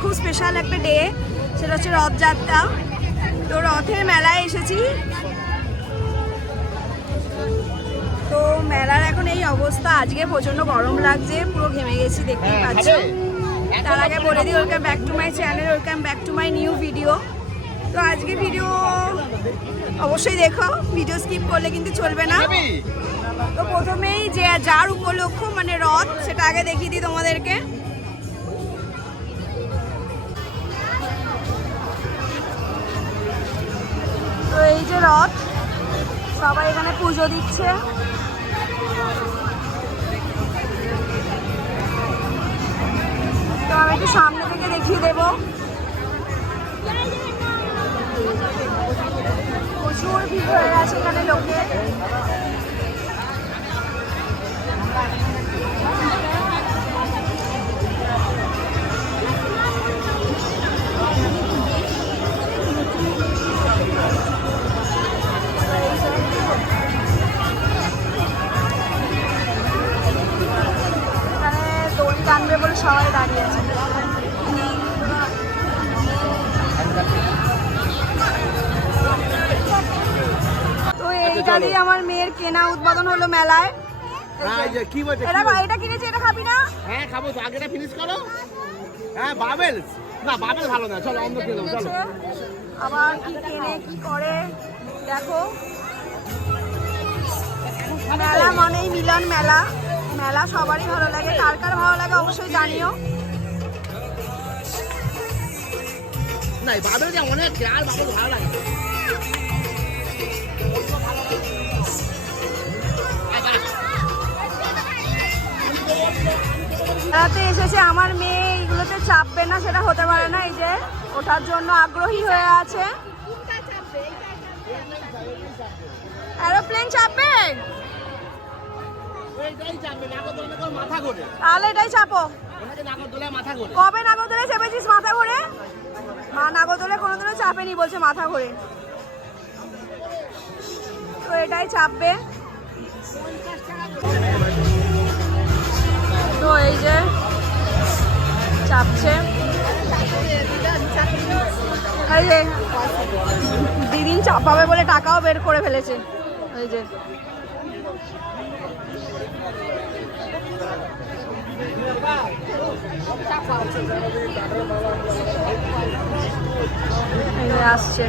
খুব স্পেশাল একটা ডে, সেটা হচ্ছে রথযাত্রা। তো রথের মেলায় এসেছি। তো মেলার এখন এই অবস্থা, আজকে প্রচন্ড গরম লাগছে, পুরো ঘেমে গেছি, দেখতেই পাচ্ছ। তার আগে বলে দিই, welcome back to my channel, welcome back to my new video. তো আজকে ভিডিও অবশ্যই দেখো, ভিডিও স্কিপ করলে কিন্তু চলবে না। তো প্রথমেই যে যার উপলক্ষ মানে রথ, সেটা আগে দেখিয়ে দিই তোমাদেরকে। তো এই যে রথ, সবাই এখানে পুজো দিচ্ছে। তো আমি একটু সামনে থেকে দেখিয়ে দেবো। প্রচুর ভিড় হয়ে আছে এখানে লোকের। দড়ি টানবে বলে সবাই দাঁড়িয়ে আছে। তো এই গাড়ি আমার মেয়ের কেনা উদ্বোধন হলো মেলায়। এটা কিনেছি, এটা খাবি না? হ্যাঁ খাবো, তো আগেটা ফিনিশ করো। হ্যাঁ বাবেলস, না বাবেল ভালো না, চলো অন্য কিনে দাও, চলো। আবার কি কেনে কি করে দেখো। মেলা মানেই মিলন মেলা, মেলা সবারই ভালো লাগে, কার কার ভালো লাগে অবশ্যই জানিও। না বাবেল যে অনেক আর বাবেল ভালো লাগে। মেলাতে এসেছে, আমার মেয়ে এইগুলোতে চাপবে না সেটা হতে পারে না। এই যে ওঠার জন্য আগ্রহী হয়ে আছে। এরোপ্লেন চাপবে, তাহলে এটাই চাপো। কবে নাগরদোলায় চেপেছিস মাথা ঘুরে? মা নাগরদোলায় কোনোদিনও চাপেনি, বলছে মাথা ঘুরে। তো এটাই চাপবে। তো এই যে চাপছে, এই যে দিদিন চাপাবে বলে টাকাও বের করে ফেলেছে। এই যে আসছে।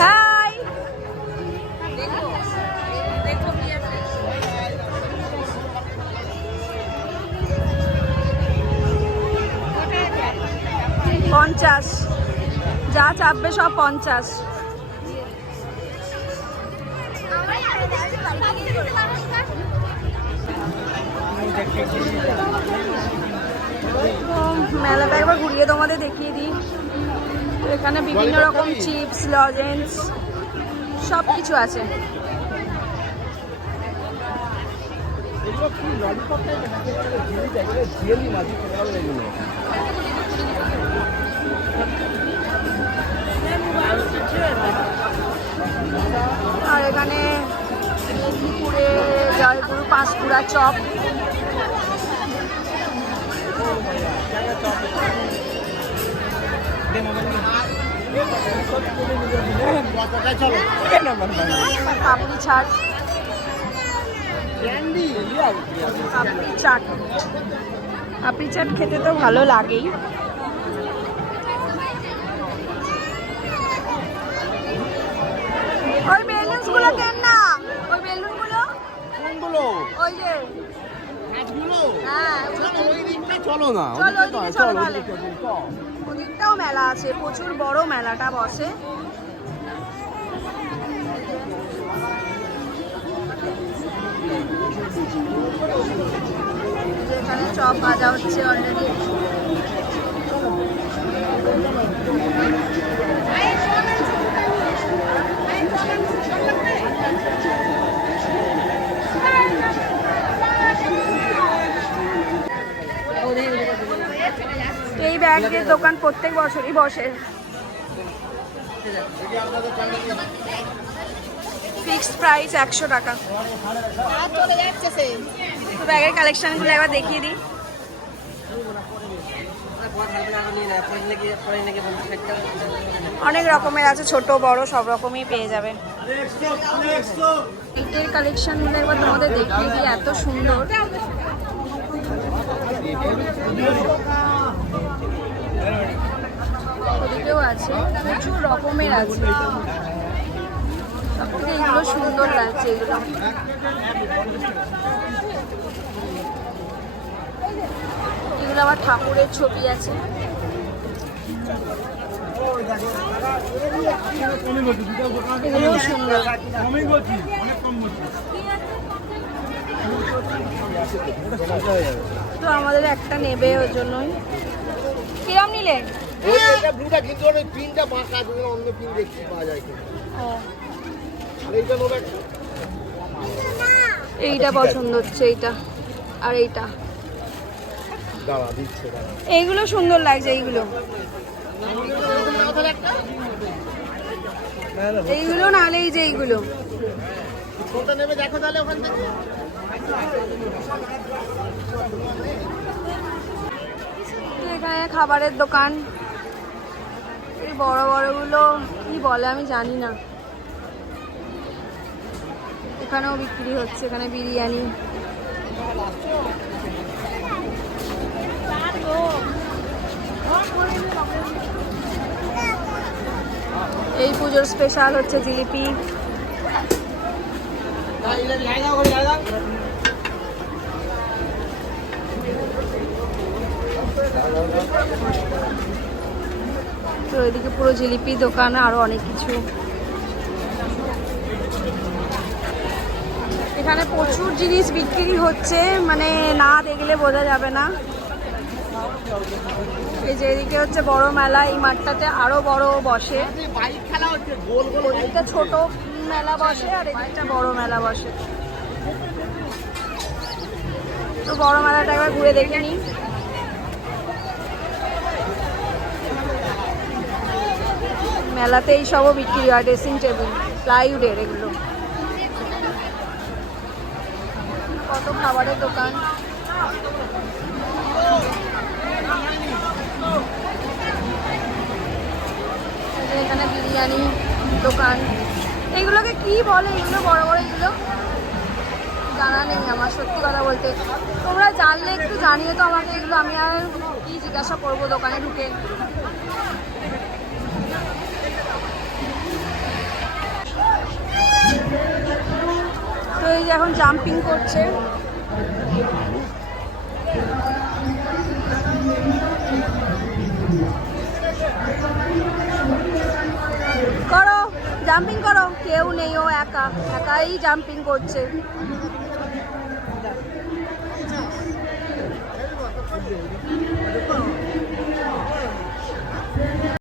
হাই, 50, যা চাপবে সব 50। মেলাটা একবার ঘুরিয়ে তোমাদের দেখিয়ে দিই। তো এখানে বিভিন্ন রকম চিপস, লজেন্স সব কিছু আছে। আর এখানে মেদিনীপুরে জয়গুরু পাঁশকুড়া চপ। পাপড়ি চাট, পাপড়ি চাট, পাপড়ি চাট খেতে তো ভালো লাগেই। ওই বেলুনস গুলো কেন না, ওই বেলুন গুলো কোনগুলো? ওই যে হ্যাঁ, চলো না, চলো ওদিকটাও মেলা আছে, প্রচুর বড় মেলাটা বসে। এখানে চপ ভাজা হচ্ছে অলরেডি। এই ব্যাগের দোকান প্রত্যেক বছরই বসে। ফিক্সড প্রাইস 100 টাকা। চলে যাচ্ছে সে। তো ব্যাগের কালেকশনগুলো একবার দেখিয়ে দিই। অনেক রকমের আছে, ছোট বড় সব রকমই পেয়ে যাবেন। এইটার কালেকশনগুলো একবার তোমাদের দেখিয়ে দিই, এত সুন্দর। ওদিকেও আছে, প্রচুর রকমের আছে। সবথেকে এগুলো সুন্দর লাগছে, এগুলো এগুলো আবার ঠাকুরের ছবি আছে। এগুলোও সুন্দর। তো আমাদের একটা নেবে, ওর জন্যই। কিরম নিলে? এটা ব্লুটা কিন্তু অনেক পিনটা বাঁকা আছে, অন্য পিন দেখতে পাওয়া যায় কিন্তু। আর এইটা নেবে একটা। এইটা পছন্দ হচ্ছে, এইটা আর এইটা। দাঁড়া দিচ্ছে, দাঁড়া। এইগুলো সুন্দর লাগছে, এইগুলো এইগুলো নাহলে এই যে এইগুলো। কোনটা নেবে দেখো তাহলে ওখান থেকে। এখানে খাবারের দোকান, এই বড় বড়গুলো কি বলে আমি জানি না। এখানেও বিক্রি হচ্ছে, এখানে বিরিয়ানি। এই পুজোর স্পেশাল হচ্ছে জিলিপি। তো এদিকে পুরো জিলিপি দোকান, আরো অনেক কিছু। এখানে প্রচুর জিনিস বিক্রি হচ্ছে, মানে না দেখলে বোঝা যাবে না। এই যে এদিকে হচ্ছে বড় মেলা, এই মাঠটাতে আরো বড় বসে। বাইক খেলা হচ্ছে, গোল গোল। এদিকে ছোট মেলা বসে আর এদিকটা বড় মেলা বসে। তো বড় মেলাটা একবার ঘুরে দেখে নিই। মেলাতে এই সবও বিক্রি হয়, ড্রেসিং টেবিল, প্লাইউডের এগুলো। কত খাবারের দোকান। এখানে বিরিয়ানি দোকান। এইগুলোকে কি বলে? এগুলো বড় বড়, এগুলো জানা নেই আমার, সত্যি কথা বলতে। তোমরা জানলে একটু জানিয়ে তো আমাকে এগুলো, আমি আর কি জিজ্ঞাসা করবো দোকানে ঢুকে। তো এই যে এখন জাম্পিং করছে। করো, জাম্পিং করো। কেউ নেই, ও একা একাই জাম্পিং করছে।